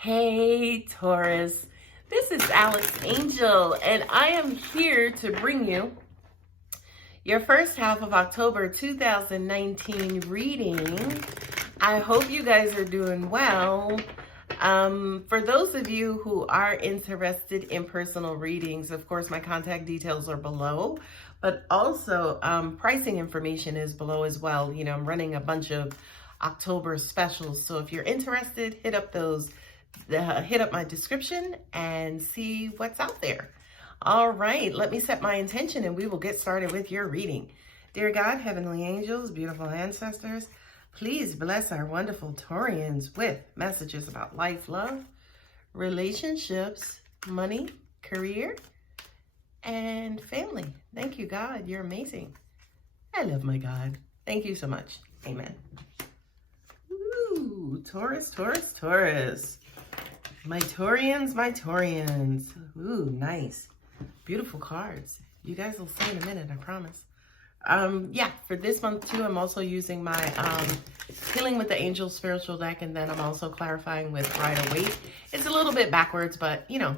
Hey, Taurus. This is Alex Angel, and I am here to bring you your first half of October 2019 reading. I hope you guys are doing well. For those of you who are interested in personal readings, of course, my contact details are below, but also pricing information is below as well. You know, I'm running a bunch of October specials, so if you're interested, hit up my description and see what's out there. All right, let me set my intention and we will get started with your reading. Dear God, heavenly angels, beautiful ancestors, please bless our wonderful Taurians with messages about life, love, relationships, money, career, and family. Thank you, God. You're amazing. I love my God. Thank you so much. Amen. Ooh, Taurus, Taurus, Taurus. My Taurians. Ooh, nice. Beautiful cards. You guys will see in a minute, I promise. Yeah, for this month too, I'm also using my Healing with the Angels spiritual deck, and then I'm also clarifying with Rider-Waite. It's a little bit backwards, but you know,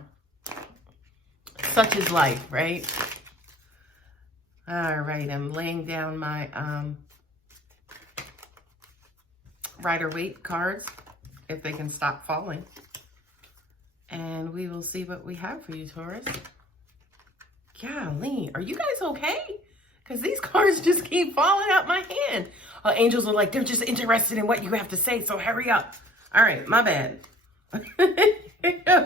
such is life, right? All right, I'm laying down my Rider-Waite cards, if they can stop falling. And we will see what we have for you, Taurus. Golly, are you guys okay? Because these cards just keep falling out my hand. Angels are like, they're just interested in what you have to say, so hurry up. All right, my bad.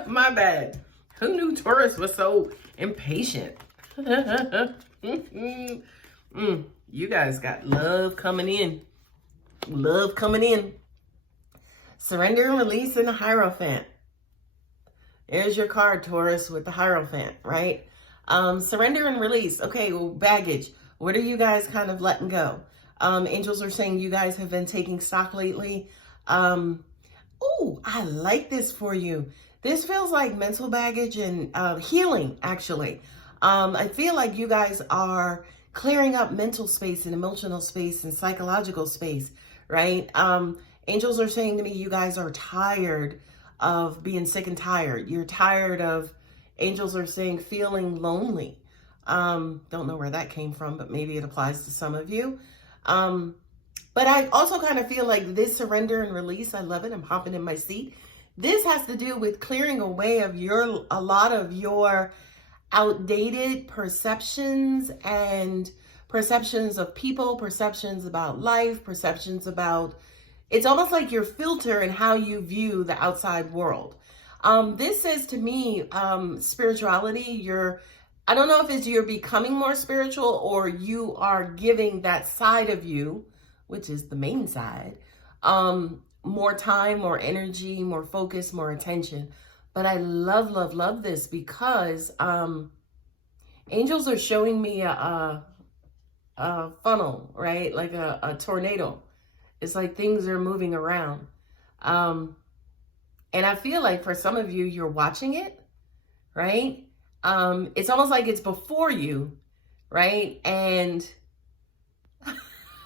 My bad. Who knew Taurus was so impatient? You guys got love coming in. Love coming in. Surrender and release in the Hierophant. There's your card, Taurus, with the Hierophant, right? Surrender and release. Okay, well, baggage. What are you guys kind of letting go? Angels are saying you guys have been taking stock lately. Oh, I like this for you. This feels like mental baggage and healing, actually. I feel like you guys are clearing up mental space and emotional space and psychological space, right? Angels are saying to me, you guys are tired of being sick and tired. You're tired of, angels are saying, feeling lonely. Don't know where that came from, but maybe it applies to some of you. But I also kind of feel like this surrender and release, I love it. I'm hopping in my seat. This has to do with clearing away of a lot of your outdated perceptions and perceptions of people, perceptions about life, perceptions about, it's almost like your filter and how you view the outside world. This says to me, spirituality, I don't know if it's you're becoming more spiritual or you are giving that side of you, which is the main side, more time, more energy, more focus, more attention. But I love, love, love this because angels are showing me a funnel, right? Like a tornado. It's like things are moving around. And I feel like for some of you, you're watching it, right? It's almost like it's before you, right? And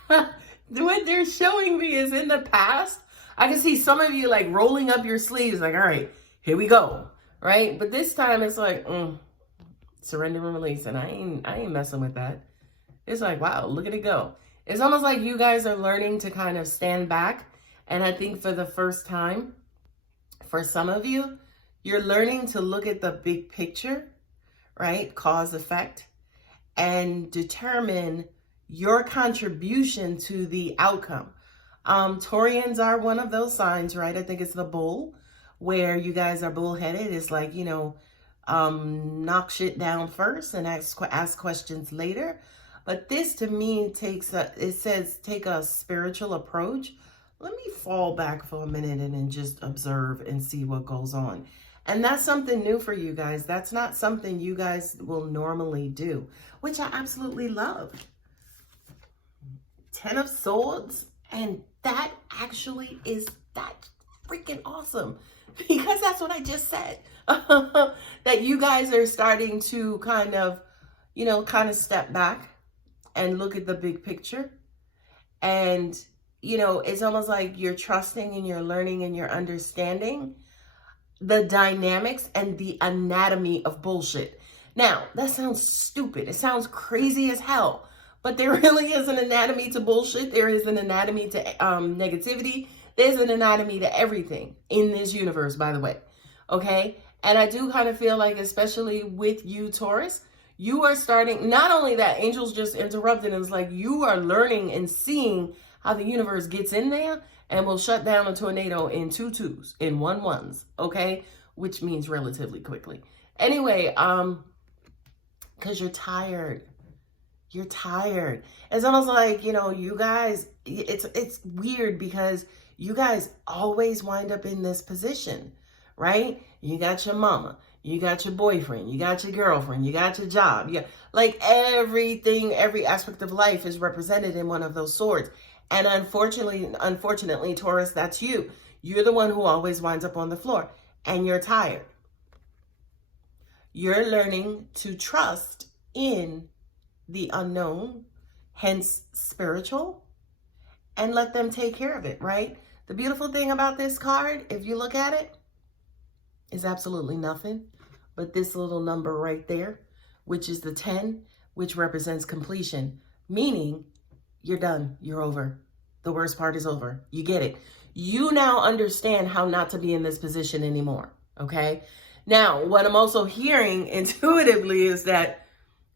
what they're showing me is in the past. I can see some of you like rolling up your sleeves like, all right, here we go, right? But this time it's like, surrender and release. And I ain't messing with that. It's like, wow, look at it go. It's almost like you guys are learning to kind of stand back. And I think for the first time, for some of you, you're learning to look at the big picture, right? Cause, effect, and determine your contribution to the outcome. Taurians are one of those signs, right? I think it's the bull, where you guys are bullheaded. It's like, you know, knock shit down first and ask questions later. But this to me it says take a spiritual approach. Let me fall back for a minute and then just observe and see what goes on. And that's something new for you guys. That's not something you guys will normally do, which I absolutely love. 10 of Swords. And that actually is that freaking awesome. Because that's what I just said. That you guys are starting to kind of step back and look at the big picture. And, you know, it's almost like you're trusting and you're learning and you're understanding. the dynamics and the anatomy of bullshit. Now, that sounds stupid. It sounds crazy as hell. But there really is an anatomy to bullshit. There is an anatomy to negativity. There's an anatomy to everything in this universe, by the way. Okay? And I do kind of feel like, especially with you, Taurus, you are starting, not only that, angels just interrupted, and it's like you are learning and seeing how the universe gets in there and will shut down a tornado in 2 2s, in 1 1s, okay? Which means relatively quickly. Anyway, because you're tired. You're tired. It's almost like, you know, you guys, it's weird because you guys always wind up in this position, right? You got your mama, you got your boyfriend, you got your girlfriend, you got your job. You got, like, everything, every aspect of life is represented in one of those swords. And unfortunately, Taurus, that's you. You're the one who always winds up on the floor, and you're tired. You're learning to trust in the unknown, hence spiritual, and let them take care of it, right? The beautiful thing about this card, if you look at it, is absolutely nothing but this little number right there, which is the 10, which represents completion, meaning you're done, you're over. The worst part is over. You get it. You now understand how not to be in this position anymore, okay? Now, what I'm also hearing intuitively is that,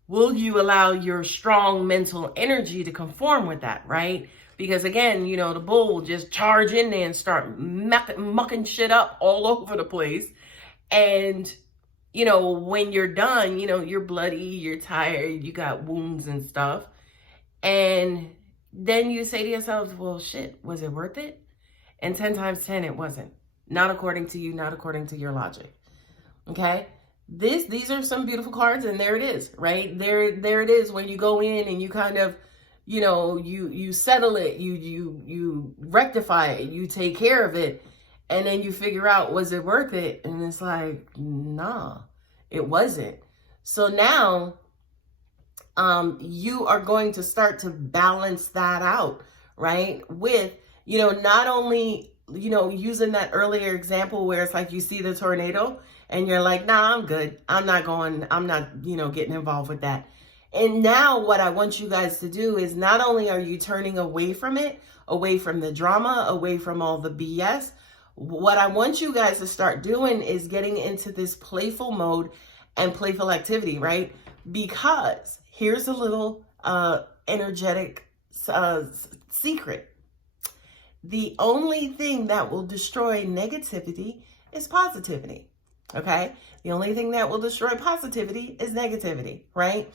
will you allow your strong mental energy to conform with that, right? Because again, you know, the bull will just charge in there and start mucking shit up all over the place. And, you know, when you're done, you know, you're bloody, you're tired, you got wounds and stuff. And then you say to yourself, well, shit, was it worth it? And 10 times 10, it wasn't. Not according to you, not according to your logic. Okay? These are some beautiful cards, and there it is, right? There it is when you go in and you kind of, you know, you settle it, you rectify it, you take care of it, and then you figure out, was it worth it? And it's like, nah, it wasn't. So now you are going to start to balance that out, right? With, you know, not only, you know, using that earlier example where it's like you see the tornado and you're like, nah, I'm good. I'm not, you know, getting involved with that. And now what I want you guys to do is, not only are you turning away from it, away from the drama, away from all the BS, what I want you guys to start doing is getting into this playful mode and playful activity, right? Because here's a little energetic secret. The only thing that will destroy negativity is positivity, okay? The only thing that will destroy positivity is negativity, right?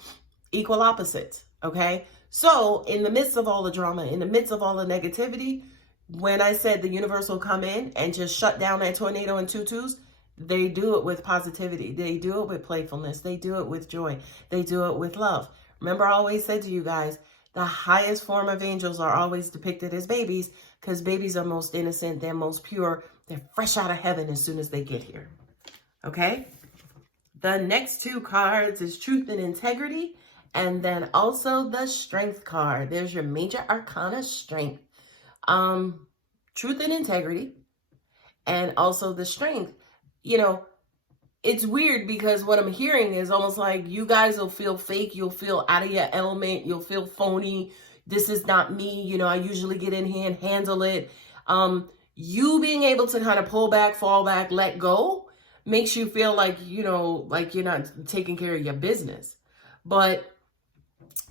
Equal opposites, okay? So in the midst of all the drama, in the midst of all the negativity, when I said the universe will come in and just shut down that tornado in 2 2s, they do it with positivity. They do it with playfulness. They do it with joy. They do it with love. Remember, I always said to you guys, the highest form of angels are always depicted as babies, because babies are most innocent. They're most pure. They're fresh out of heaven as soon as they get here. Okay? The next 2 cards is Truth and Integrity, and then also the Strength card. There's your major arcana, Strength. Truth and Integrity, and also the Strength. You know, it's weird because what I'm hearing is almost like you guys will feel fake. You'll feel out of your element. You'll feel phony. This is not me. You know, I usually get in here and handle it. You being able to kind of pull back, fall back, let go makes you feel like, you know, like you're not taking care of your business. But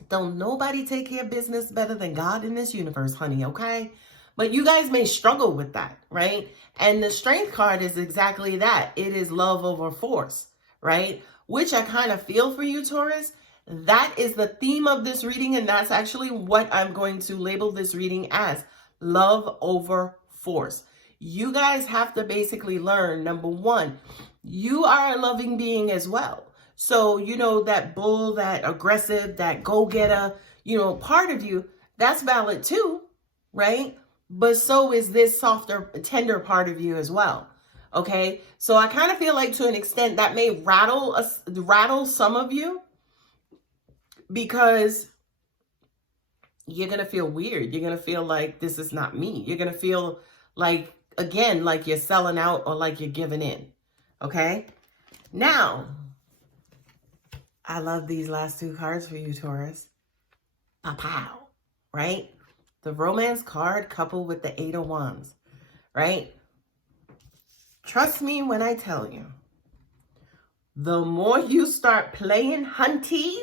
don't nobody take care of business better than God in this universe, honey, okay? But you guys may struggle with that, right? And the Strength card is exactly that. It is love over force, right? Which I kind of feel for you, Taurus. That is the theme of this reading, and that's actually what I'm going to label this reading as. Love over force. You guys have to basically learn, number one, you are a loving being as well. So, you know, that bull, that aggressive, that go-getter, you know, part of you, that's valid too, right? But so is this softer, tender part of you as well. Okay. So I kind of feel like to an extent that may rattle some of you, because you're going to feel weird. You're going to feel like this is not me. You're going to feel like, again, like you're selling out or like you're giving in. Okay? Now, I love these last two cards for you, Taurus. Pow, right? The romance card coupled with the 8 of Wands, right? Trust me when I tell you, the more you start playing hunties,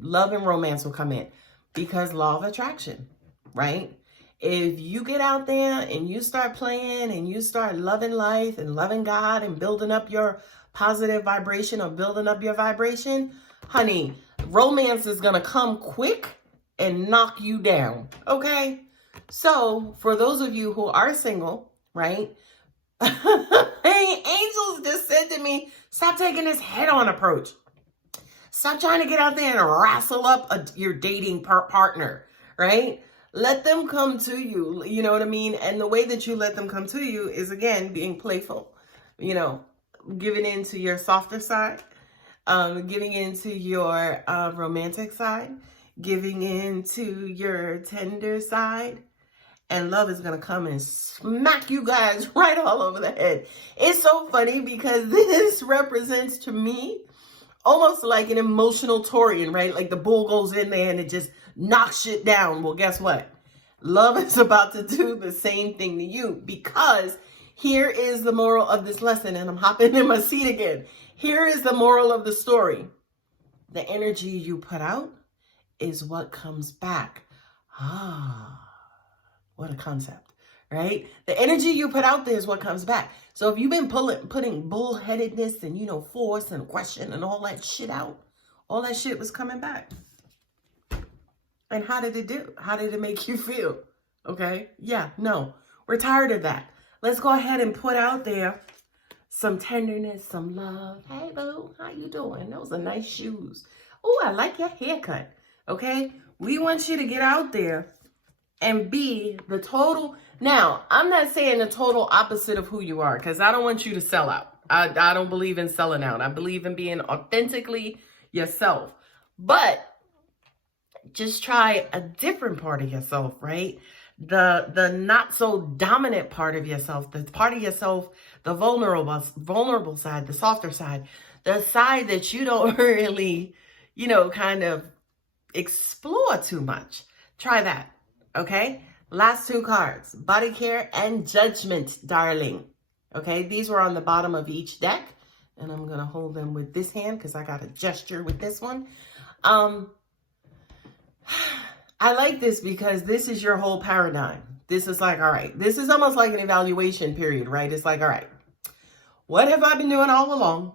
love and romance will come in, because law of attraction, right? If you get out there and you start playing and you start loving life and loving God and building up your positive vibration or building up your vibration, honey, romance is going to come quick and knock you down, okay? So for those of you who are single, right? Hey, angels just said to me, stop taking this head-on approach. Stop trying to get out there and wrestle up your dating partner, right? Let them come to you, you know what I mean? And the way that you let them come to you is, again, being playful, you know, giving into your softer side, giving into your romantic side, giving into your tender side. And love is going to come and smack you guys right all over the head. It's so funny because this represents to me almost like an emotional Taurian, right? Like the bull goes in there and it just knocks shit down. Well, guess what? Love is about to do the same thing to you, because here is the moral of this lesson. And I'm hopping in my seat again. Here is the moral of the story. The energy you put out is what comes back. What a concept, right? The energy you put out there is what comes back. So if you've been putting bullheadedness and, you know, force and question and all that shit out, all that shit was coming back. And how did it do? How did it make you feel? Okay? Yeah, no. We're tired of that. Let's go ahead and put out there some tenderness, some love. Hey, boo, how you doing? Those are nice shoes. Oh, I like your haircut. Okay? We want you to get out there and be the total. Now, I'm not saying the total opposite of who you are, because I don't want you to sell out. I don't believe in selling out. I believe in being authentically yourself. But just try a different part of yourself, right? The not so dominant part of yourself, the part of yourself, the vulnerable side, the softer side, the side that you don't really, you know, kind of explore too much. Try that. Okay, last two cards, body care and judgment, darling. Okay, these were on the bottom of each deck, and I'm going to hold them with this hand because I got a gesture with this one. I like this because this is your whole paradigm. This is like, all right, this is almost like an evaluation period, right? It's like, all right, what have I been doing all along?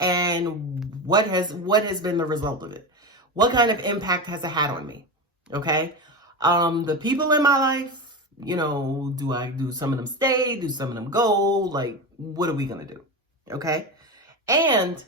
And what has been the result of it? What kind of impact has it had on me? Okay. The people in my life, you know, do some of them stay? Do some of them go? Like, what are we going to do? Okay. And,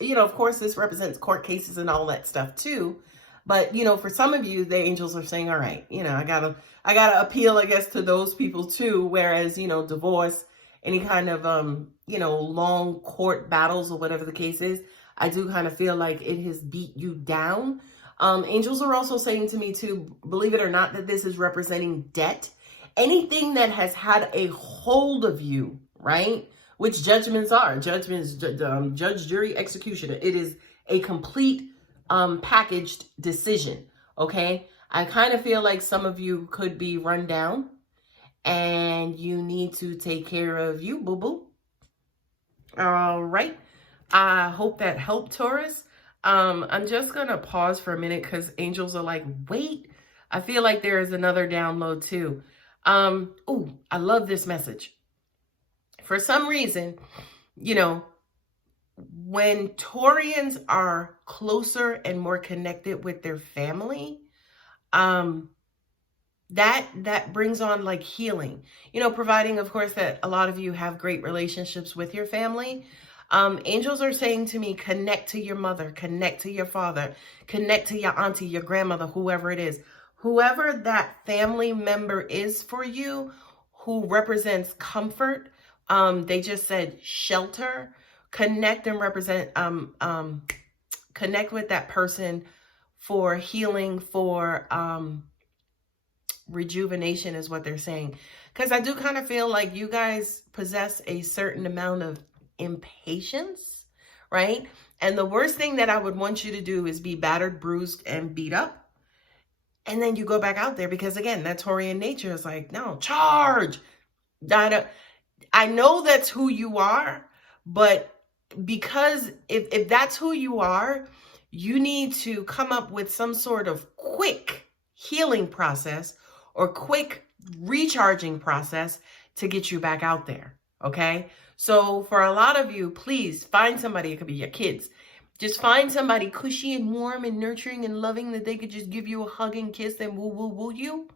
you know, of course, this represents court cases and all that stuff too. But, you know, for some of you, the angels are saying, all right, you know, I gotta appeal, I guess, to those people too. Whereas, you know, divorce, any kind of, you know, long court battles or whatever the case is, I do kind of feel like it has beat you down. Angels are also saying to me too, believe it or not, that this is representing debt. Anything that has had a hold of you, right? Which judgments are. Judgments, judge, jury, executioner. It is a complete packaged decision, okay? I kind of feel like some of you could be run down and you need to take care of you, boo-boo. All right. I hope that helped, Taurus. I'm just going to pause for a minute because angels are like, wait, I feel like there is another download too. Oh, I love this message. For some reason, you know, when Taurians are closer and more connected with their family, that brings on like healing, you know, providing, of course, that a lot of you have great relationships with your family. Angels are saying to me, connect to your mother, connect to your father, connect to your auntie, your grandmother, whoever it is. Whoever that family member is for you, who represents comfort, they just said shelter, connect and represent, connect with that person for healing, for rejuvenation is what they're saying. Because I do kind of feel like you guys possess a certain amount of impatience, right? And the worst thing that I would want you to do is be battered, bruised, and beat up. And then you go back out there because, again, that Taurian nature is like, no, charge. I know that's who you are, but because if that's who you are, you need to come up with some sort of quick healing process or quick recharging process to get you back out there. Okay. So for a lot of you, please find somebody. It could be your kids. Just find somebody cushy and warm and nurturing and loving that they could just give you a hug and kiss and woo, woo, woo you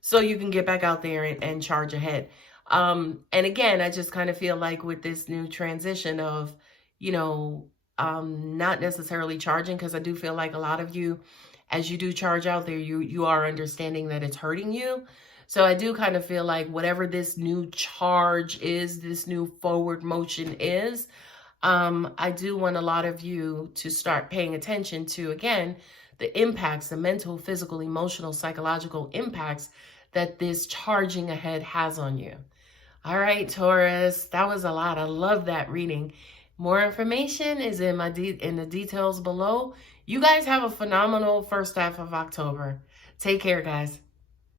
so you can get back out there and charge ahead. And again, I just kind of feel like with this new transition of, you know, not necessarily charging, because I do feel like a lot of you, as you do charge out there, you are understanding that it's hurting you. So I do kind of feel like whatever this new charge is, this new forward motion is, I do want a lot of you to start paying attention to, again, the impacts, the mental, physical, emotional, psychological impacts that this charging ahead has on you. All right, Taurus, that was a lot. I love that reading. More information is in the details below. You guys have a phenomenal first half of October. Take care, guys.